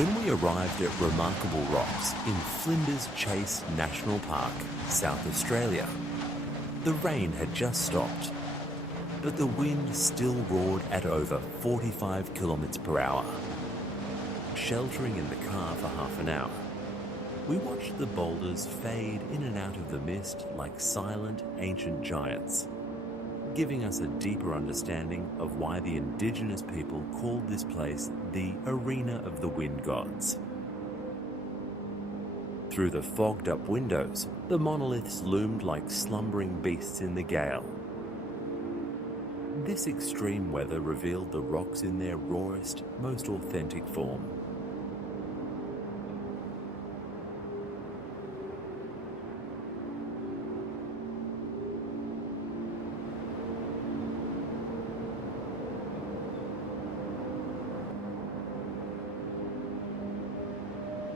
When we arrived at Remarkable Rocks in Flinders Chase National Park, South Australia, the rain had just stopped, but the wind still roared at over 45 kilometers per hour. Sheltering in the car for half an hour, we watched the boulders fade in and out of the mist like silent ancient giants, giving us a deeper understanding of why the Indigenous people called this place the Arena of the Wind Gods. Through the fogged-up windows, the monoliths loomed like slumbering beasts in the gale. This extreme weather revealed the rocks in their rawest, most authentic form.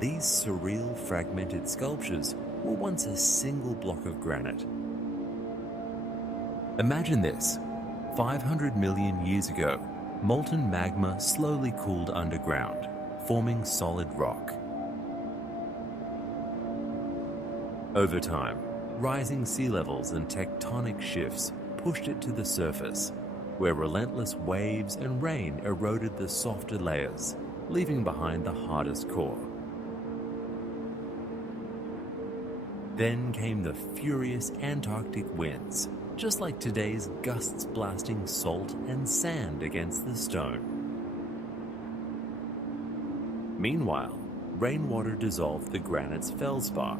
These surreal fragmented sculptures were once a single block of granite. Imagine this. 500 million years ago, molten magma slowly cooled underground, forming solid rock. Over time, rising sea levels and tectonic shifts pushed it to the surface, where relentless waves and rain eroded the softer layers, leaving behind the hardest core. Then came the furious Antarctic winds, just like today's gusts blasting salt and sand against the stone. Meanwhile, rainwater dissolved the granite's feldspar,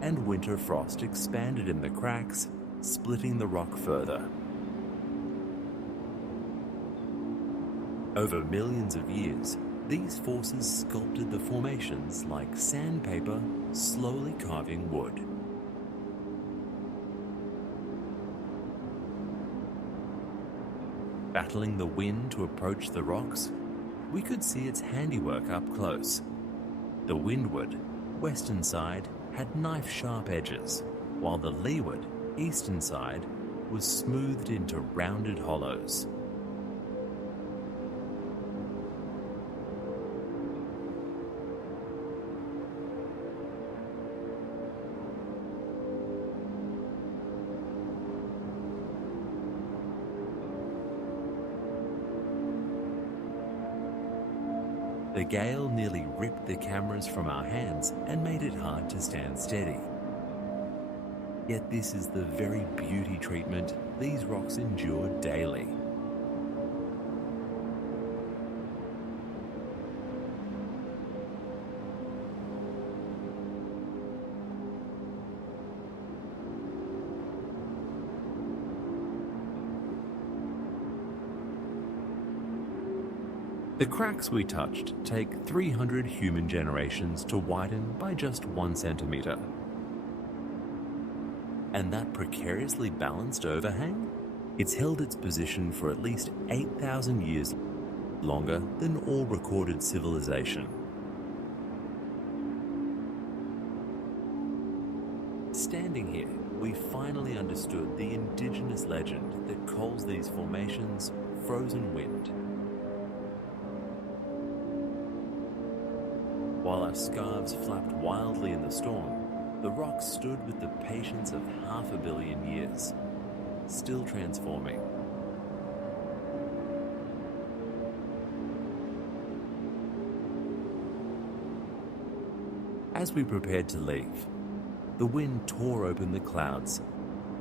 and winter frost expanded in the cracks, splitting the rock further. Over millions of years, these forces sculpted the formations like sandpaper, slowly carving wood. Battling the wind to approach the rocks, we could see its handiwork up close. The windward, western side, had knife-sharp edges, while the leeward, eastern side, was smoothed into rounded hollows. The gale nearly ripped the cameras from our hands and made it hard to stand steady. Yet this is the very beauty treatment these rocks endure daily. The cracks we touched take 300 human generations to widen by just 1 centimeter. And that precariously balanced overhang? It's held its position for at least 8,000 years longer than all recorded civilization. Standing here, we finally understood the indigenous legend that calls these formations frozen wind. While our scarves flapped wildly in the storm, the rocks stood with the patience of 500 million years, still transforming. As we prepared to leave, the wind tore open the clouds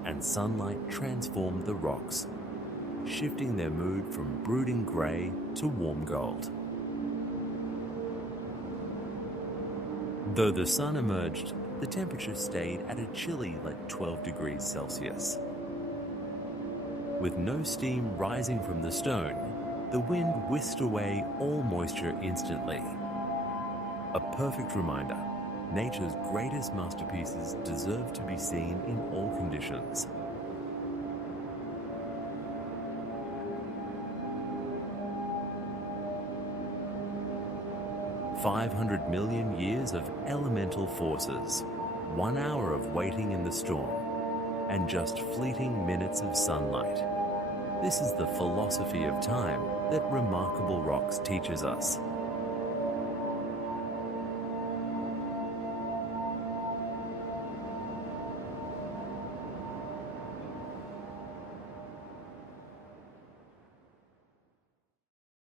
and sunlight transformed the rocks, shifting their mood from brooding grey to warm gold. Though the sun emerged, the temperature stayed at a chilly like 12 degrees Celsius. With no steam rising from the stone, the wind whisked away all moisture instantly. A perfect reminder, nature's greatest masterpieces deserve to be seen in all conditions. "500 million years of elemental forces, 1 hour of waiting in the storm, and just fleeting minutes of sunlight. This is the philosophy of time that Remarkable Rocks teaches us."